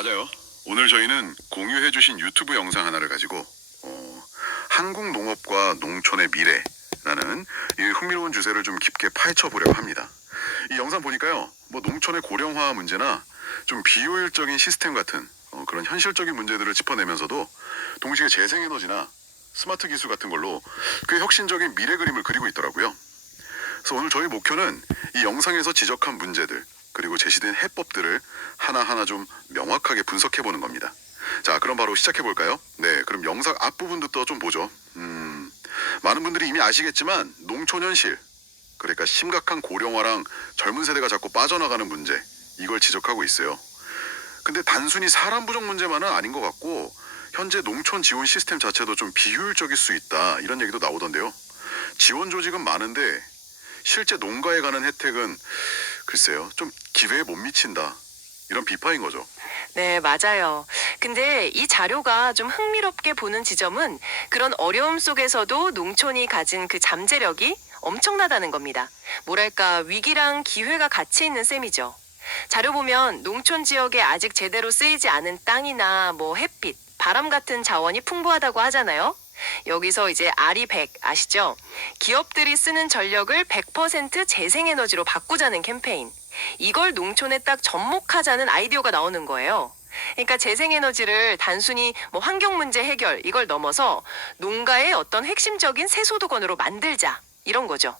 맞아요. 오늘 저희는 공유해주신 유튜브 영상 하나를 가지고 한국 농업과 농촌의 미래라는 이 흥미로운 주제를 좀 깊게 파헤쳐 보려고 합니다. 이 영상 보니까요, 뭐 농촌의 고령화 문제나 좀 비효율적인 시스템 같은 그런 현실적인 문제들을 짚어내면서도 동시에 재생에너지나 스마트 기술 같은 걸로 꽤 혁신적인 미래 그림을 그리고 있더라고요. 그래서 오늘 저희 목표는 이 영상에서 지적한 문제들 그리고 제시된 해법들을 하나하나 좀 명확하게 분석해 보는 겁니다. 자, 그럼 바로 시작해 볼까요? 네, 그럼 영상 앞부분부터 좀 보죠. 많은 분들이 이미 아시겠지만 농촌 현실, 그러니까 심각한 고령화랑 젊은 세대가 자꾸 빠져나가는 문제, 이걸 지적하고 있어요. 근데 단순히 사람 부족 문제만은 아닌 것 같고 현재 농촌 지원 시스템 자체도 좀 비효율적일 수 있다, 이런 얘기도 나오던데요. 지원 조직은 많은데 실제 농가에 가는 혜택은 글쎄요, 좀 기회에 못 미친다, 이런 비판인 거죠. 네, 맞아요. 근데 이 자료가 좀 흥미롭게 보는 지점은 그런 어려움 속에서도 농촌이 가진 그 잠재력이 엄청나다는 겁니다. 뭐랄까, 위기랑 기회가 같이 있는 셈이죠. 자료 보면 농촌 지역에 아직 제대로 쓰이지 않은 땅이나 뭐 햇빛, 바람 같은 자원이 풍부하다고 하잖아요. 여기서 이제 아리 100 아시죠? 기업들이 쓰는 전력을 100% 재생에너지로 바꾸자는 캠페인. 이걸 농촌에 딱 접목하자는 아이디어가 나오는 거예요. 그러니까 재생에너지를 단순히 뭐 환경 문제 해결 이걸 넘어서 농가의 어떤 핵심적인 세소득원으로 만들자, 이런 거죠.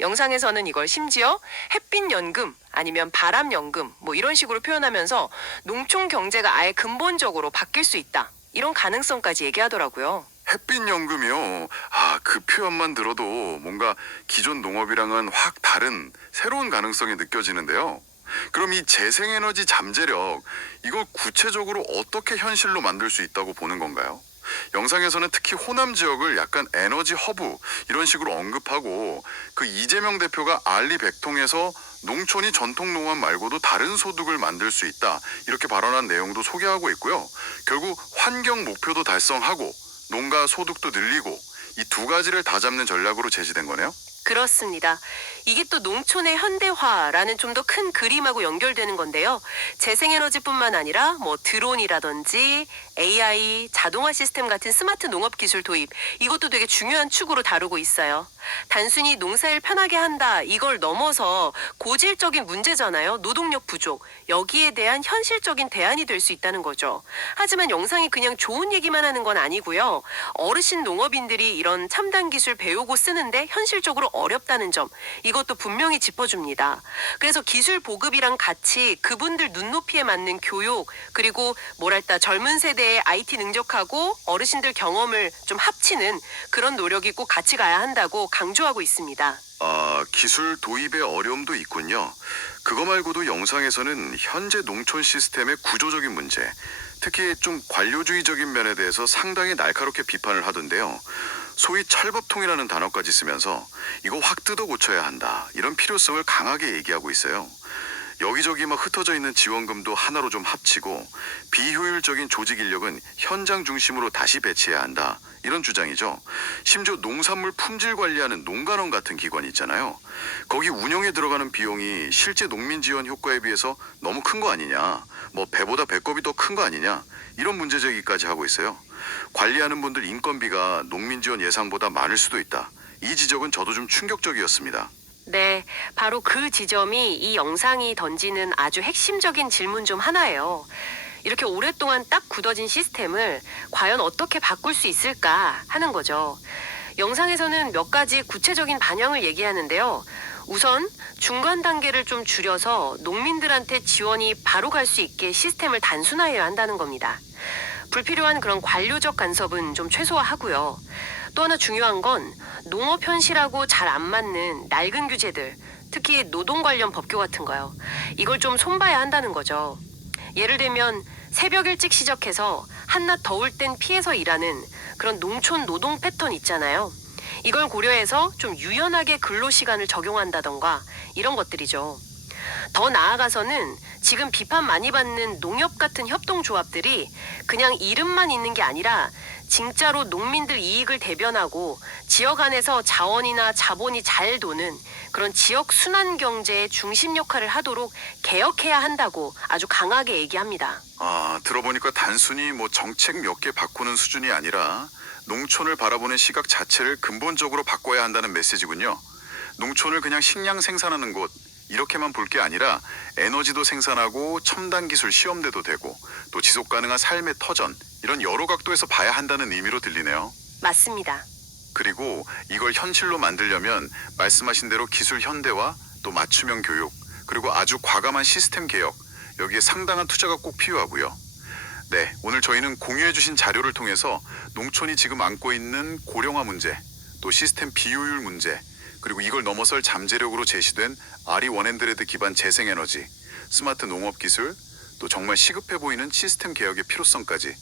영상에서는 이걸 심지어 햇빛연금 아니면 바람연금 뭐 이런 식으로 표현하면서 농촌 경제가 아예 근본적으로 바뀔 수 있다, 이런 가능성까지 얘기하더라고요. 햇빛 연금이요. 그 표현만 들어도 뭔가 기존 농업이랑은 확 다른 새로운 가능성이 느껴지는데요. 그럼 이 재생에너지 잠재력, 이걸 구체적으로 어떻게 현실로 만들 수 있다고 보는 건가요? 영상에서는 특히 호남 지역을 약간 에너지 허브 이런 식으로 언급하고, 그 이재명 대표가 알리 100통에서 농촌이 전통 농업 말고도 다른 소득을 만들 수 있다, 이렇게 발언한 내용도 소개하고 있고요. 결국 환경 목표도 달성하고 농가 소득도 늘리고, 이 두 가지를 다 잡는 전략으로 제시된 거네요. 그렇습니다. 이게 또 농촌의 현대화라는 좀 더 큰 그림하고 연결되는 건데요. 재생에너지뿐만 아니라 뭐 드론이라든지 AI, 자동화 시스템 같은 스마트 농업 기술 도입, 이것도 되게 중요한 축으로 다루고 있어요. 단순히 농사일 편하게 한다, 이걸 넘어서 고질적인 문제잖아요. 노동력 부족. 여기에 대한 현실적인 대안이 될 수 있다는 거죠. 하지만 영상이 그냥 좋은 얘기만 하는 건 아니고요. 어르신 농업인들이 이런 첨단 기술 배우고 쓰는데 현실적으로 어렵다는 점, 이것도 분명히 짚어줍니다. 그래서 기술 보급이랑 같이 그분들 눈높이에 맞는 교육, 그리고 뭐랄까 젊은 세대의 IT 능력하고 어르신들 경험을 좀 합치는 그런 노력이 꼭 같이 가야 한다고 강조하고 있습니다. 기술 도입의 어려움도 있군요. 그거 말고도 영상에서는 현재 농촌 시스템의 구조적인 문제, 특히 좀 관료주의적인 면에 대해서 상당히 날카롭게 비판을 하던데요. 소위 철법통이라는 단어까지 쓰면서 이거 확 뜯어 고쳐야 한다, 이런 필요성을 강하게 얘기하고 있어요. 여기저기 막 흩어져 있는 지원금도 하나로 좀 합치고 비효율적인 조직 인력은 현장 중심으로 다시 배치해야 한다, 이런 주장이죠. 심지어 농산물 품질 관리하는 농가원 같은 기관이 있잖아요. 거기 운영에 들어가는 비용이 실제 농민 지원 효과에 비해서 너무 큰 거 아니냐, 뭐 배보다 배꼽이 더 큰 거 아니냐, 이런 문제 제기까지 하고 있어요. 관리하는 분들 인건비가 농민 지원 예상보다 많을 수도 있다, 이 지적은 저도 좀 충격적이었습니다. 네, 바로 그 지점이 이 영상이 던지는 아주 핵심적인 질문 중 하나예요. 이렇게 오랫동안 딱 굳어진 시스템을 과연 어떻게 바꿀 수 있을까 하는 거죠. 영상에서는 몇 가지 구체적인 방향을 얘기하는데요. 우선 중간 단계를 좀 줄여서 농민들한테 지원이 바로 갈 수 있게 시스템을 단순화해야 한다는 겁니다. 불필요한 그런 관료적 간섭은 좀 최소화하고요. 또 하나 중요한 건 농업 현실하고 잘 안 맞는 낡은 규제들, 특히 노동 관련 법규 같은 거요. 이걸 좀 손봐야 한다는 거죠. 예를 들면 새벽 일찍 시작해서 한낮 더울 땐 피해서 일하는 그런 농촌 노동 패턴 있잖아요. 이걸 고려해서 좀 유연하게 근로 시간을 적용한다던가 이런 것들이죠. 더 나아가서는 지금 비판 많이 받는 농협 같은 협동조합들이 그냥 이름만 있는 게 아니라 진짜로 농민들 이익을 대변하고 지역 안에서 자원이나 자본이 잘 도는 그런 지역 순환 경제의 중심 역할을 하도록 개혁해야 한다고 아주 강하게 얘기합니다. 아, 들어보니까 단순히 뭐 정책 몇 개 바꾸는 수준이 아니라 농촌을 바라보는 시각 자체를 근본적으로 바꿔야 한다는 메시지군요. 농촌을 그냥 식량 생산하는 곳 이렇게만 볼 게 아니라 에너지도 생산하고 첨단 기술 시험대도 되고 또 지속 가능한 삶의 터전 이런 여러 각도에서 봐야 한다는 의미로 들리네요. 맞습니다. 그리고 이걸 현실로 만들려면 말씀하신 대로 기술 현대화 또 맞춤형 교육 그리고 아주 과감한 시스템 개혁 여기에 상당한 투자가 꼭 필요하고요. 네, 오늘 저희는 공유해 주신 자료를 통해서 농촌이 지금 안고 있는 고령화 문제 또 시스템 비효율 문제 그리고 이걸 넘어설 잠재력으로 제시된 아리 원앤드레드 기반 재생에너지, 스마트 농업 기술, 또 정말 시급해 보이는 시스템 개혁의 필요성까지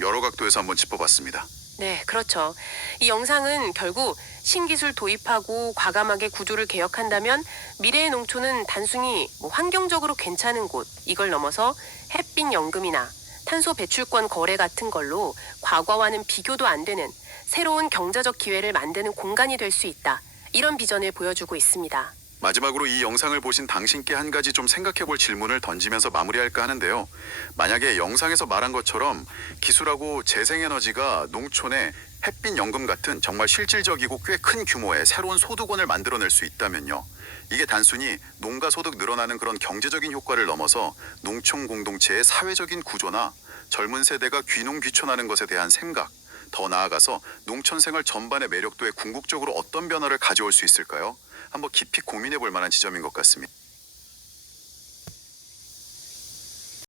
여러 각도에서 한번 짚어봤습니다. 네, 그렇죠. 이 영상은 결국 신기술 도입하고 과감하게 구조를 개혁한다면 미래의 농촌은 단순히 환경적으로 괜찮은 곳, 이걸 넘어서 햇빛 연금이나 탄소 배출권 거래 같은 걸로 과거와는 비교도 안 되는 새로운 경제적 기회를 만드는 공간이 될 수 있다. 이런 비전을 보여주고 있습니다. 마지막으로 이 영상을 보신 당신께 한 가지 좀 생각해볼 질문을 던지면서 마무리할까 하는데요. 만약에 영상에서 말한 것처럼 기술하고 재생에너지가 농촌에 햇빛 연금 같은 정말 실질적이고 꽤 큰 규모의 새로운 소득원을 만들어낼 수 있다면요. 이게 단순히 농가 소득 늘어나는 그런 경제적인 효과를 넘어서 농촌 공동체의 사회적인 구조나 젊은 세대가 귀농귀촌하는 것에 대한 생각, 더 나아가서 농촌 생활 전반의 매력도에 궁극적으로 어떤 변화를 가져올 수 있을까요? 한번 깊이 고민해 볼 만한 지점인 것 같습니다.